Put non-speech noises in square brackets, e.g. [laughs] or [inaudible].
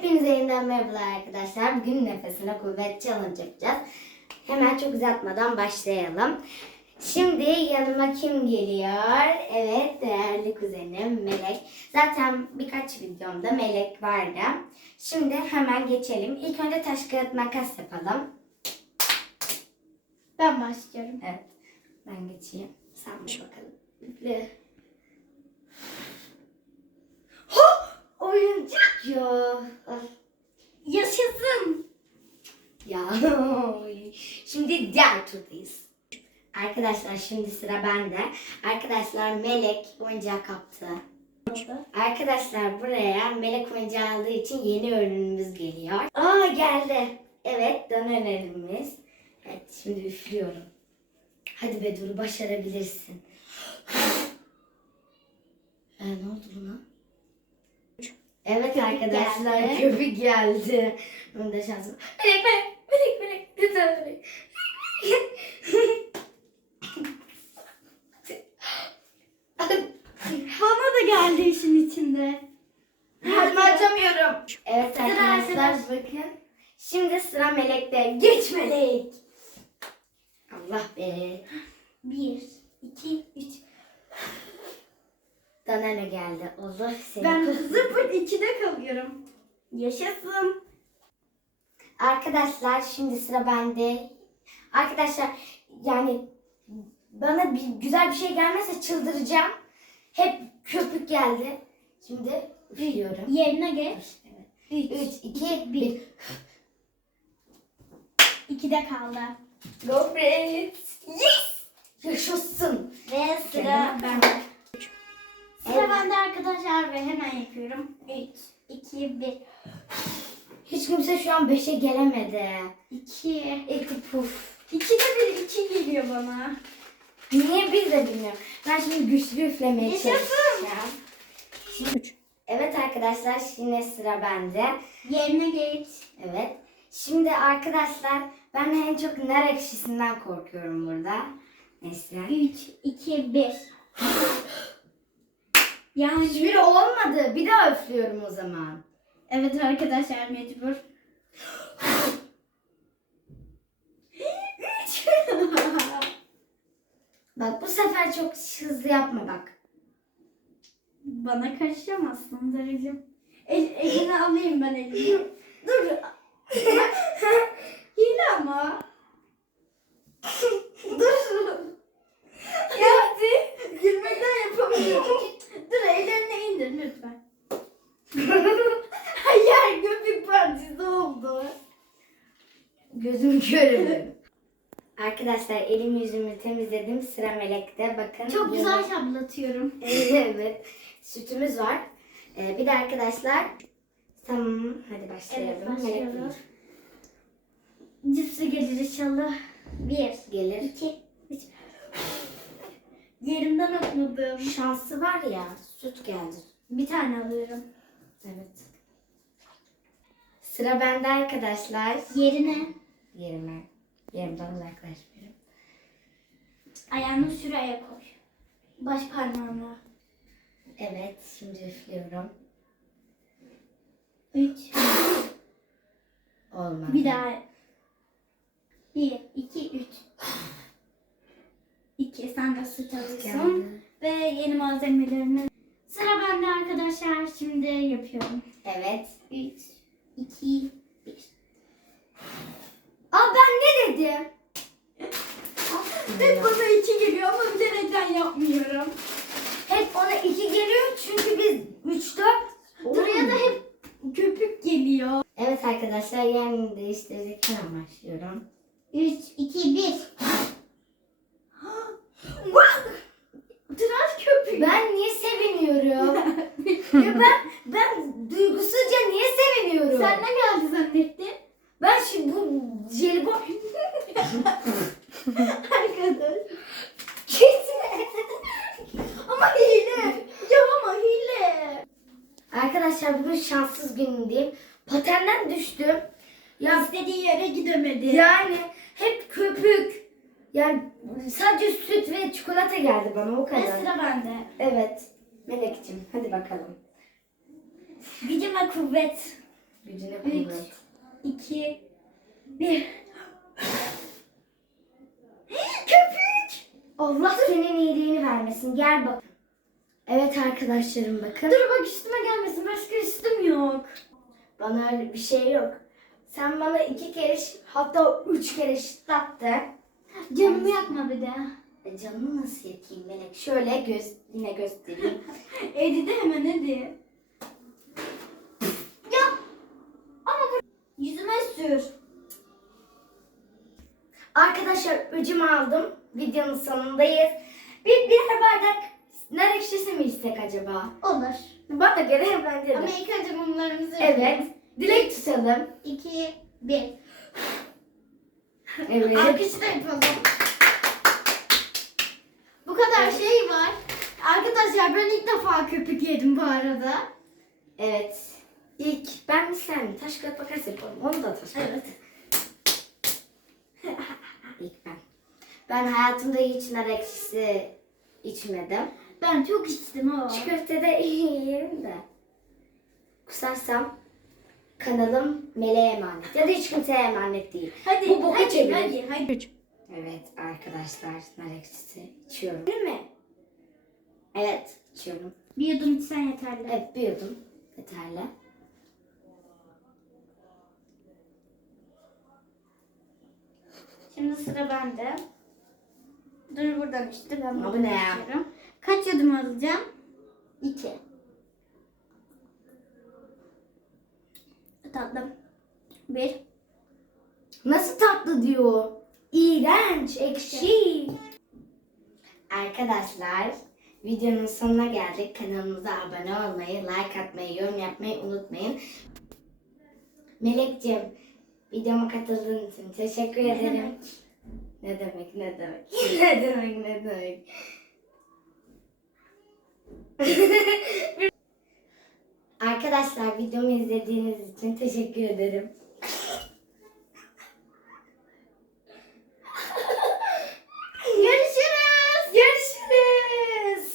Hepinize yeniden merhabalar arkadaşlar. Bugün nefesine kuvvet challenge yapacağız. Hemen çok uzatmadan başlayalım. Şimdi yanıma kim geliyor? Evet değerli kuzenim Melek. Zaten birkaç videomda Melek vardı. Şimdi hemen geçelim. İlk önce taş kağıt makas yapalım. Ben başlıyorum. Evet. Ben geçeyim. Sen baş bakalım. Ya. Ah. Yaşasın. Ya. Şimdi diğer turdayız. Arkadaşlar şimdi sıra bende. Arkadaşlar Melek oyuncak kaptı. Arkadaşlar buraya Melek oyuncağı aldığı için yeni ürünümüz geliyor. Aa geldi. Evet dönerimiz. Evet şimdi üflüyorum. Hadi be Duru başarabilirsin. [gasps] ee, ne oldu buna? Evet arkadaşlar geldi. köpük geldi. Bunun da şansım. Melek melek melek melek lütfen melek. Bana da geldi işin içinde. Halimi açamıyorum. Evet Sıra arkadaşlar arkadaş. bakın. Şimdi sıra Melek'te. Geç Melek. Allah be. Bir, iki, üç. Danana geldi. Allah seni Ben zıpır ikide kalıyorum. Yaşasın. Arkadaşlar şimdi sıra bende. Arkadaşlar yani bana bir güzel bir şey gelmezse çıldıracağım. Hep köpük geldi. Şimdi üflüyorum. Yerine geç. Evet. Üç. 3, 2, 1. İkide kaldı. Go Fred. Yes! Yaşasın. Ve sıra bende. Bende arkadaşlar ve hemen yapıyorum. Üç, iki, bir. Hiç kimse şu an 5'e gelemedi. İki. İki puf. İkide bir iki geliyor bana. Niye biz de bilmiyorum. Ben şimdi güçlü üflemeye Yaşasın. çalışacağım. Şimdi- Evet arkadaşlar yine sıra bende. Yerine geç. Evet. Şimdi arkadaşlar ben en çok nar ekşisinden korkuyorum burada. Neyse. Üç, iki, bir. [laughs] Yani Hiçbiri olmadı. Bir daha üflüyorum o zaman. Evet arkadaşlar mecbur. Bak bu sefer çok hızlı yapma bak. Bana karışamazsın Darıcığım. El, elini alayım ben elini. Dur. Hile ama. Dur. Ya gülmekten yapamıyorum. Dur ellerini indir lütfen. Hayır göbek partisi oldu. Gözüm görmüyor. Arkadaşlar elim yüzümü temizledim. Sıra Melek'te. Bakın. Çok yine- güzel şaplatıyorum. [laughs] evet. Sütümüz var. Ee, bir de arkadaşlar tamam hadi başlayalım. Evet Melek başlıyoruz. Cipsi gelir inşallah. Bir, gelir. iki, üç. Yerimden atmadım. Şansı var ya süt geldi. Bir tane alıyorum. Evet. Sıra bende arkadaşlar. Yerine Yerime. Yerimden uzaklaşmıyorum. ayağını şuraya koy. Baş parmağına. Evet şimdi üflüyorum. Üç. Olmadı. Bir daha. Bir, iki, üç. İki. Sen de süt alıyorsun. Ve yeni malzemelerini. Sıra bende arkadaşlar. Şimdi yapıyorum. Evet. Üç, iki, bir. Aa ben ne dedim? Hep bana iki geliyor ama bilerekten yapmıyorum. Hep ona iki geliyor çünkü biz üç dört. Buraya da hep köpük geliyor. Evet arkadaşlar yerini değiştirdik. Hemen başlıyorum. Üç, iki, bir. [gasps] Tıraş köpüğü. Ben niye seviniyorum? [laughs] ya ben duygusuzca niye seviniyorum? Sen ne geldi zannettin? Ben şimdi bu jelibon Arkadaş. kesme. Ama hile. Ya ama hile. Arkadaşlar bugün şanssız günüm diyeyim. Patenden düştüm. Ya İstediği yere gidemedi. yani hep köpük. Yani sadece süt ve çikolata geldi bana o Ve kadar. sıra bende. Evet. Melek'ciğim hadi bakalım. Gücüme kuvvet. Gücüne kuvvet. 2 1 [gasps] Allah senin iyiliğini vermesin. Gel bak. Evet arkadaşlarım bakın. Dur bak üstüme gelmesin. Başka üstüm yok. Bana öyle bir şey yok. Sen bana iki kere hatta üç kere şıklattın. Canımı yakma bir de. E canını nasıl yakayım Melek? Şöyle göz, yine göstereyim. [laughs] Edi de hemen hadi. Ya ama bu yüzüme sür. Arkadaşlar öcümü aldım. Videonun sonundayız. Bir birer bardak nar ekşisi mi içsek acaba? Olur. Bana göre hemen dedim. Ama ilk önce mumlarımızı Evet. Dilek tutalım. 2 1 Evet. Alkış da yapalım. Bu kadar şey var. Arkadaşlar ben ilk defa köpük yedim bu arada. Evet. İlk ben mi sen mi? Taş kağıt makas yapalım. Onu da taş kağıt. Evet. [laughs] İlk ben. Ben hayatımda hiç nar ekşisi içmedim. Ben çok içtim ama. Çiğ köfte de yerim de. Kusarsam kanalım meleğe emanet. Ya da hiç kimseye emanet değil. Hadi Bu boka hadi, çevirir. hadi hadi. Evet arkadaşlar nar ekşisi içiyorum. Değil mi? Evet içiyorum. Bir yudum içsen yeterli. Evet bir yudum. Yeterli. Şimdi sıra bende. Dur buradan işte ben buradan ne ya? içiyorum. Kaç yudum alacağım? İki. Tatlım. Bir. Nasıl tatlı diyor. İğrenç, ekşi. Arkadaşlar videonun sonuna geldik. Kanalımıza abone olmayı, like atmayı, yorum yapmayı unutmayın. Melek'ciğim videoma katıldığın için teşekkür ederim. Ne demek, ne demek, ne demek, [laughs] ne demek. Arkadaşlar videomu izlediğiniz için teşekkür ederim.